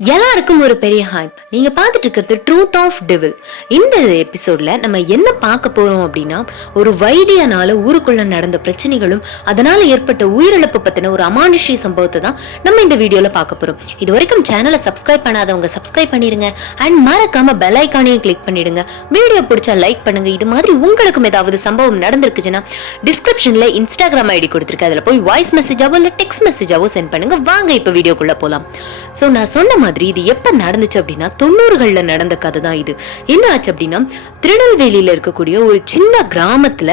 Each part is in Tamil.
எல்லாருக்கும் ஒரு பெரிய ஹாய்ப் நீங்க பார்த்துட்டு இருக்கிறது ட்ரூத் ஆஃப் டிவில் இந்த எபிசோட்ல நம்ம என்ன பார்க்க போறோம் அப்படின்னா ஒரு வைத்தியனால ஊருக்குள்ள நடந்த பிரச்சனைகளும் அதனால ஏற்பட்ட உயிரிழப்பு பத்தின ஒரு அமானுஷ்ய சம்பவத்தை தான் நம்ம இந்த வீடியோல பார்க்க போறோம். இது வரைக்கும் சேனலை சப்ஸ்கிரைப் பண்ணாதவங்க சப்ஸ்கிரைப் பண்ணிடுங்க. அண்ட் மறக்காம பெல் ஐக்கானையும் கிளிக் பண்ணிடுங்க. வீடியோ பிடிச்சா லைக் பண்ணுங்க. இது மாதிரி உங்களுக்கும் ஏதாவது சம்பவம் நடந்திருக்குச்சுன்னா டிஸ்கிரிப்ஷன்ல இன்ஸ்டாகிராம் ஐடி கொடுத்துருக்கு. அதுல போய் வாய்ஸ் மெசேஜாவோ இல்ல டெக்ஸ்ட் மெசேஜாவோ சென்ட் பண்ணுங்க. வாங்க இப்ப வீடியோக்குள்ள போலாம். சோ நான் சொன்ன மாதிரி இது எப்ப நடந்துச்சு அப்படின்னா தொண்ணூறுகள்ல நடந்த கதை தான் இது. என்ன ஆச்சு அப்படின்னா திருநெல்வேலியில இருக்கக்கூடிய ஒரு சின்ன கிராமத்துல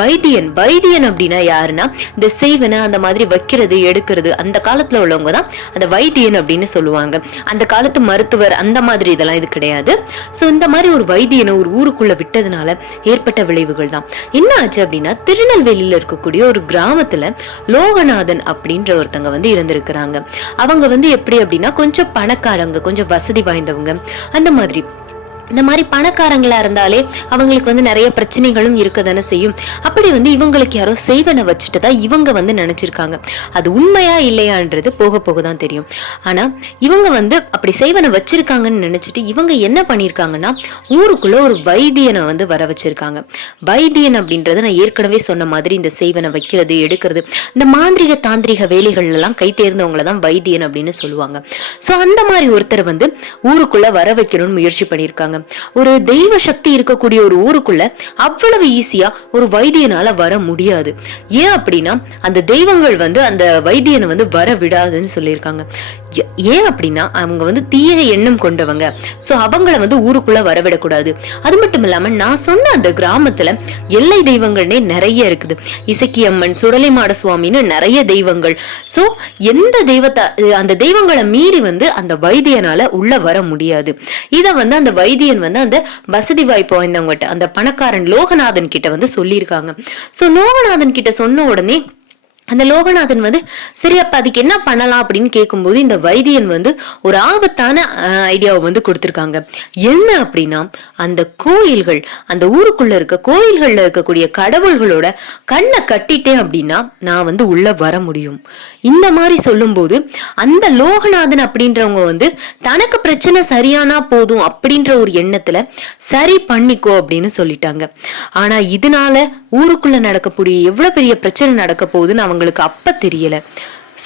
வைத்தியன் வைத்தியன் அப்படின்னா யாருன்னா இந்த செய்வனை அந்த மாதிரி வைக்கிறது எடுக்கிறது அந்த காலத்துல உள்ளவங்க தான் அந்த வைத்தியன் அப்படின்னு சொல்லுவாங்க. அந்த காலத்து மருத்துவர் அந்த மாதிரி இதெல்லாம் இது கிடையாது. சோ இந்த மாதிரி ஒரு வைத்தியனை ஒரு ஊருக்குள்ள விட்டதுனால ஏற்பட்ட விளைவுகள் தான் என்ன ஆச்சு அப்படின்னா திருநெல்வேலியில இருக்கக்கூடிய ஒரு கிராமத்துல லோகநாதன் அப்படின்ற ஒருத்தங்க வந்து இருந்திருக்கிறாங்க அவங்க வந்து எப்படி அப்படின்னா கொஞ்சம் பண பணக்காரங்க கொஞ்சம் வசதி வாய்ந்தவங்க அந்த மாதிரி. இந்த மாதிரி பணக்காரங்களா இருந்தாலே அவங்களுக்கு வந்து நிறைய பிரச்சனைகளும் இருக்க தானே செய்யும். அப்படி வந்து இவங்களுக்கு யாரோ செய்வனை வச்சுட்டு தான் இவங்க வந்து நினைச்சிருக்காங்க. அது உண்மையா இல்லையான்றது போக போக தான் தெரியும். ஆனா இவங்க வந்து அப்படி செய்வனை வச்சிருக்காங்கன்னு நினைச்சிட்டு இவங்க என்ன பண்ணியிருக்காங்கன்னா ஊருக்குள்ள ஒரு வைத்தியனை வந்து வர வச்சிருக்காங்க. வைத்தியன் அப்படின்றத நான் ஏற்கனவே சொன்ன மாதிரி இந்த செய்வனை வைக்கிறது எடுக்கிறது இந்த மாந்திரிக தாந்திரிக வேலைகள் எல்லாம் கை தேர்ந்தவங்களை தான் வைத்தியன் அப்படின்னு சொல்லுவாங்க. சோ அந்த மாதிரி ஒருத்தர் வந்து ஊருக்குள்ள வர வைக்கணும்னு முயற்சி பண்ணியிருக்காங்க சொல்றாங்க. ஒரு தெய்வ சக்தி இருக்கக்கூடிய ஒரு ஊருக்குள்ள அவ்வளவு ஈஸியா ஒரு வைத்தியனால வர முடியாது. ஏன் அப்படின்னா அந்த தெய்வங்கள் வந்து அந்த வைத்தியனை வந்து வர விடாதுன்னு சொல்லியிருக்காங்க. ஏன் அப்படின்னா அவங்க வந்து தீய எண்ணம் கொண்டவங்க. ஸோ அவங்கள வந்து ஊருக்குள்ள வரவிடக்கூடாது அது மட்டும் இல்லாம நான் சொன்ன அந்த கிராமத்துல எல்லை தெய்வங்கள்னே நிறைய இருக்குது. இசக்கியம்மன் சுடலைமாட சுவாமின்னு நிறைய தெய்வங்கள். ஸோ எந்த தெய்வத்தை அந்த தெய்வங்களை மீறி வந்து அந்த வைத்தியனால உள்ள வர முடியாது. இதை வந்து அந்த வைத்திய வைத்தியன் வந்து அந்த வசதி வாய்ப்பு வாய்ந்தவங்ககிட்ட அந்த பணக்காரன் லோகநாதன் கிட்ட வந்து சொல்லியிருக்காங்க. ஸோ லோகநாதன் கிட்ட சொன்ன உடனே அந்த லோகநாதன் வந்து சரி அப்ப அதுக்கு என்ன பண்ணலாம்? அப்படின்னு கேட்கும்போது இந்த வைத்தியன் வந்து ஒரு ஆபத்தான ஐடியாவை வந்து கொடுத்திருக்காங்க. என்ன அப்படின்னா அந்த கோயில்கள் அந்த ஊருக்குள்ள இருக்க கோயில்கள்ல இருக்கக்கூடிய கடவுள்களோட கண்ணை கட்டிட்டேன் அப்படின்னா நான் வந்து உள்ள வர முடியும். இந்த மாதிரி சொல்லும்போது அந்த லோகநாதன் அப்படின்றவங்க வந்து தனக்கு பிரச்சனை சரியானா போதும் அப்படின்ற ஒரு எண்ணத்துல சரி பண்ணிக்கோ அப்படின்னு சொல்லிட்டாங்க. ஆனா இதனால ஊருக்குள்ள நடக்கக்கூடிய எவ்வளவு பெரிய பிரச்சனை நடக்க போகுதுன்னு அவங்களுக்கு அப்ப தெரியல.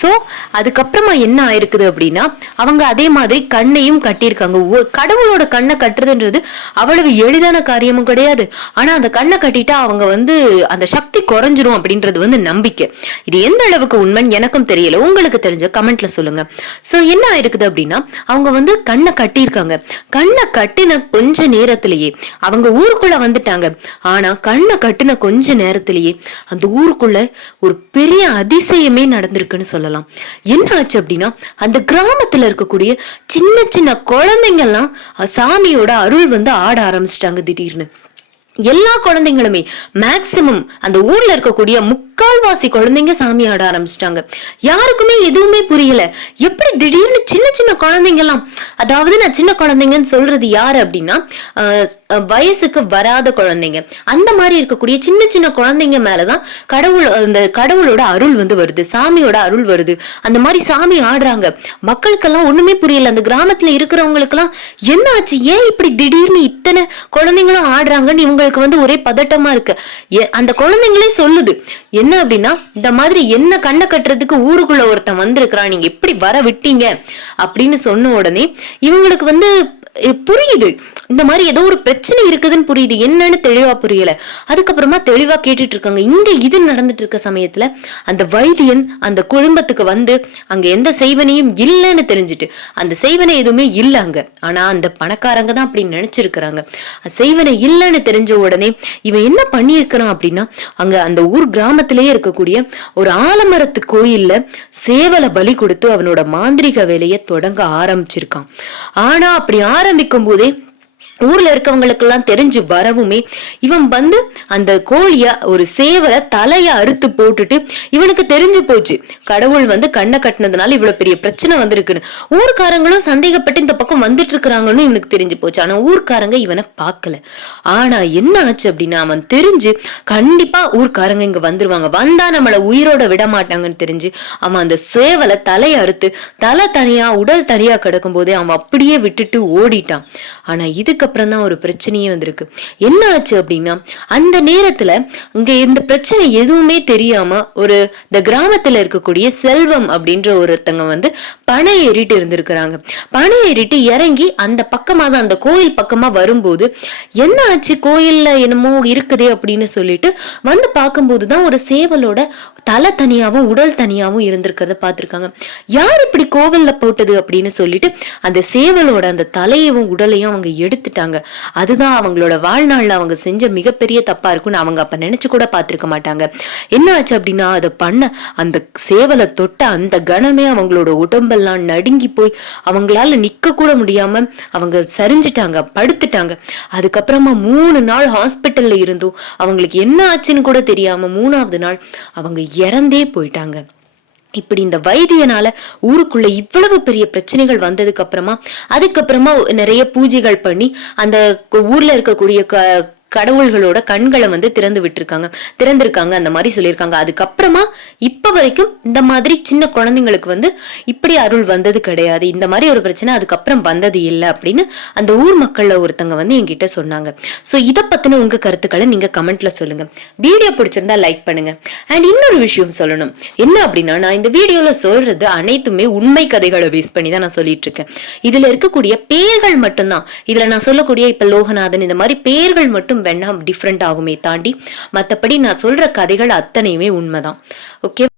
சோ அதுக்கப்புறமா என்ன ஆயிருக்குது அப்படின்னா அவங்க அதே மாதிரி கண்ணையும் கட்டியிருக்காங்க. ஒ- கடவுளோட கண்ணை கட்டுறதுன்றது அவ்வளவு எளிதான காரியமும் கிடையாது. ஆனா அந்த கண்ணை கட்டிட்டா அவங்க வந்து அந்த சக்தி குறைஞ்சிரும் அப்படின்றது வந்து நம்பிக்கை. இது எந்த அளவுக்கு உண்மைன்னு எனக்கும் தெரியல. உங்களுக்கு தெரிஞ்ச கமெண்ட்ல சொல்லுங்க. சோ என்ன ஆயிருக்குது அப்படின்னா அவங்க வந்து கண்ணை கட்டியிருக்காங்க. கண்ணை கட்டின கொஞ்ச நேரத்திலேயே அவங்க ஊருக்குள்ள வந்துட்டாங்க. ஆனா கண்ணை கட்டின கொஞ்ச நேரத்திலேயே அந்த ஊருக்குள்ள ஒரு பெரிய அதிசயமே நடந்திருக்குன்னு சொல்லலாம். என்ன ஆச்சு அப்படின்னா அந்த கிராமத்துல இருக்கக்கூடிய சின்ன சின்ன குழந்தைங்க எல்லாம் சாமியோட அருள் வந்து ஆட ஆரம்பிச்சிட்டாங்க திடீர்னு. எல்லா குழந்தைங்களுமே மேக்சிமம் அந்த ஊர்ல இருக்கக்கூடிய முக்கால்வாசி குழந்தைங்க சாமி ஆட ஆரம்பிச்சிட்டாங்க. யாருக்குமே எதுவுமே புரியல. எப்படி திடீர்னு சின்ன சின்ன குழந்தைங்க எல்லாம் அதாவது நான் சின்ன குழந்தைங்கன்னு சொல்றது யாரு அப்படின்னா வயசுக்கு வராத குழந்தைங்க. அந்த மாதிரி இருக்கக்கூடிய சின்ன சின்ன குழந்தைங்க மேலதான் கடவுள் அந்த கடவுளோட அருள் வந்து வருது சாமியோட அருள் வருது. அந்த மாதிரி சாமி ஆடுறாங்க. மக்களுக்கெல்லாம் ஒண்ணுமே புரியல. அந்த கிராமத்துல இருக்கிறவங்களுக்கெல்லாம் என்ன ஆச்சு? ஏன் இப்படி திடீர்னு இத்தனை குழந்தைங்களும் ஆடுறாங்கன்னு இவங்களுக்கு வந்து ஒரே பதட்டமா இருக்கு. அந்த குழந்தைங்களே சொல்லுது என்ன அப்படின்னா இந்த மாதிரி என்ன கண்ணை கட்டுறதுக்கு ஊருக்குள்ள ஒருத்தன் வந்திருக்கிறான் நீங்க எப்படி வர விட்டீங்க? அப்படின்னு சொன்ன உடனே இவங்களுக்கு வந்து புரியுது. இந்த மாதிரி ஏதோ ஒரு பிரச்சனை இருக்குதுன்னு புரியுது. என்னன்னு தெளிவா புரியல. அதுக்கப்புறமா தெளிவா கேட்டுட்டு இருக்காங்க இங்க இது நடந்துட்டு இருக்க சமயத்துல அந்த வைத்தியன் அந்த குடும்பத்துக்கு வந்து அங்க எந்த செய்வனையும் இல்லைன்னு தெரிஞ்சுட்டு அந்த செய்வனை எதுவுமே இல்ல அங்க. ஆனா அந்த பணக்காரங்க தான் அப்படி நினைச்சிருக்கிறாங்க. செய்வனை இல்லைன்னு தெரிஞ்ச உடனே இவன் என்ன பண்ணியிருக்கிறான் அப்படின்னா அங்க அந்த ஊர் கிராமத்திலேயே இருக்கக்கூடிய ஒரு ஆலமரத்து கோயில்ல சேவலை பலி கொடுத்து அவனோட மாந்திரிக வேலையை தொடங்க ஆரம்பிச்சிருக்கான். ஆனா அப்படி ஆரம்பிக்கும் போதே ஊர்ல இருக்கவங்களுக்கெல்லாம் தெரிஞ்சு வரவுமே இவன் வந்து அந்த கோழிய ஒரு சேவலை தலைய அறுத்து போட்டுட்டு இவனுக்கு தெரிஞ்சு போச்சு. கடவுள் வந்து கண்ணை கட்டினதுனால இவ்வளவு பெரிய பிரச்சனை வந்திருக்குன்னு. ஊர்க்காரங்களும் சந்தேகப்பட்டு இந்த பக்கம் வந்துட்டு இருக்கிறாங்கன்னு இவனுக்கு தெரிஞ்சு போச்சு. ஆனா ஊர்க்காரங்க இவனை பார்க்கல. ஆனா என்ன ஆச்சு அப்படின்னா அவன் தெரிஞ்சு கண்டிப்பா ஊர்க்காரங்க இங்க வந்துருவாங்க. வந்தா நம்மளை உயிரோட விட மாட்டாங்கன்னு தெரிஞ்சு அவன் அந்த சேவலை தலைய அறுத்து தலை தனியா உடல் தனியா கிடக்கும் போதே அவன் அப்படியே விட்டுட்டு ஓடிட்டான். ஆனா இதுக்கப்புறம் தான் ஒரு பிரச்சனையே வந்திருக்கு. என்ன ஆச்சு அப்படின்னா அந்த நேரத்துல இங்க இந்த பிரச்சனை எதுவுமே தெரியாம ஒரு இந்த கிராமத்துல இருக்கக்கூடிய செல்வம் அப்படின்ற ஒருத்தங்க வந்து பனை ஏறிட்டு இருந்திருக்கிறாங்க. பனை ஏறிட்டு இறங்கி அந்த பக்கமா தான் அந்த கோயில் பக்கமா வரும்போது என்ன ஆச்சு கோயில்ல என்னமோ இருக்குதே அப்படின்னு சொல்லிட்டு வந்து பார்க்கும்போது தான் ஒரு சேவலோட தலை தனியாவும் உடல் தனியாவும் இருந்திருக்கிறத பார்த்துருக்காங்க. யார் இப்படி கோவில்ல போட்டது அப்படின்னு சொல்லிட்டு அந்த சேவலோட அந்த தலையவும் உடலையும் அவங்க எடுத்து எடுத்துட்டாங்க அதுதான் அவங்களோட வாழ்நாள்ல அவங்க செஞ்ச மிகப்பெரிய தப்பா இருக்கும்னு அவங்க அப்ப நினைச்சு கூட பார்த்திருக்க மாட்டாங்க. என்ன ஆச்சு அப்படின்னா அதை பண்ண அந்த சேவலை தொட்ட அந்த கணமே அவங்களோட உடம்பெல்லாம் நடுங்கி போய் அவங்களால நிக்க கூட முடியாம அவங்க சரிஞ்சிட்டாங்க படுத்துட்டாங்க. அதுக்கப்புறமா மூணு நாள் ஹாஸ்பிட்டல்ல இருந்தும் அவங்களுக்கு என்ன ஆச்சுன்னு கூட தெரியாம மூணாவது நாள் அவங்க இறந்தே போயிட்டாங்க. இப்படி இந்த வைத்தியனால ஊருக்குள்ள இவ்வளவு பெரிய பிரச்சனைகள் வந்ததுக்கு அப்புறமா அதுக்கப்புறமா நிறைய பூஜைகள் பண்ணி அந்த ஊர்ல இருக்கக்கூடிய க கடவுள்களோட கண்களை வந்து திறந்து விட்டுருக்காங்க. திறந்திருக்காங்க அந்த மாதிரி சொல்லியிருக்காங்க. அதுக்கப்புறமா இப்போ வரைக்கும் இந்த மாதிரி சின்ன குழந்தைங்களுக்கு வந்து இப்படி அருள் வந்தது கிடையாது. இந்த மாதிரி ஒரு பிரச்சனை அதுக்கப்புறம் வந்தது இல்லை அப்படின்னு அந்த ஊர் மக்கள்ல ஒருத்தங்க வந்து என்கிட்ட சொன்னாங்க. ஸோ இதை பத்தின உங்க கருத்துக்களை நீங்க கமெண்ட்ல சொல்லுங்க. வீடியோ பிடிச்சிருந்தா லைக் பண்ணுங்க. அண்ட் இன்னொரு விஷயம் சொல்லணும். என்ன அப்படின்னா நான் இந்த வீடியோவில் சொல்றது அனைத்துமே உண்மை கதைகளை பேஸ் பண்ணி தான் நான் சொல்லிட்டு இருக்கேன் இதுல இருக்கக்கூடிய பேர்கள் மட்டும்தான். இதுல நான் சொல்லக்கூடிய இப்ப லோகநாதன் இந்த மாதிரி பேர்கள் மட்டும் வேணா டிஃப்ரெண்ட் ஆகுமே தாண்டி மத்தபடி நான் சொல்ற கதைகள் அத்தனையுமே உண்மைதான். ஓகே